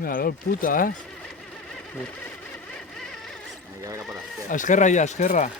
Míralo, puta, Ya verá por la izquierda. A esquerra y a esquerra.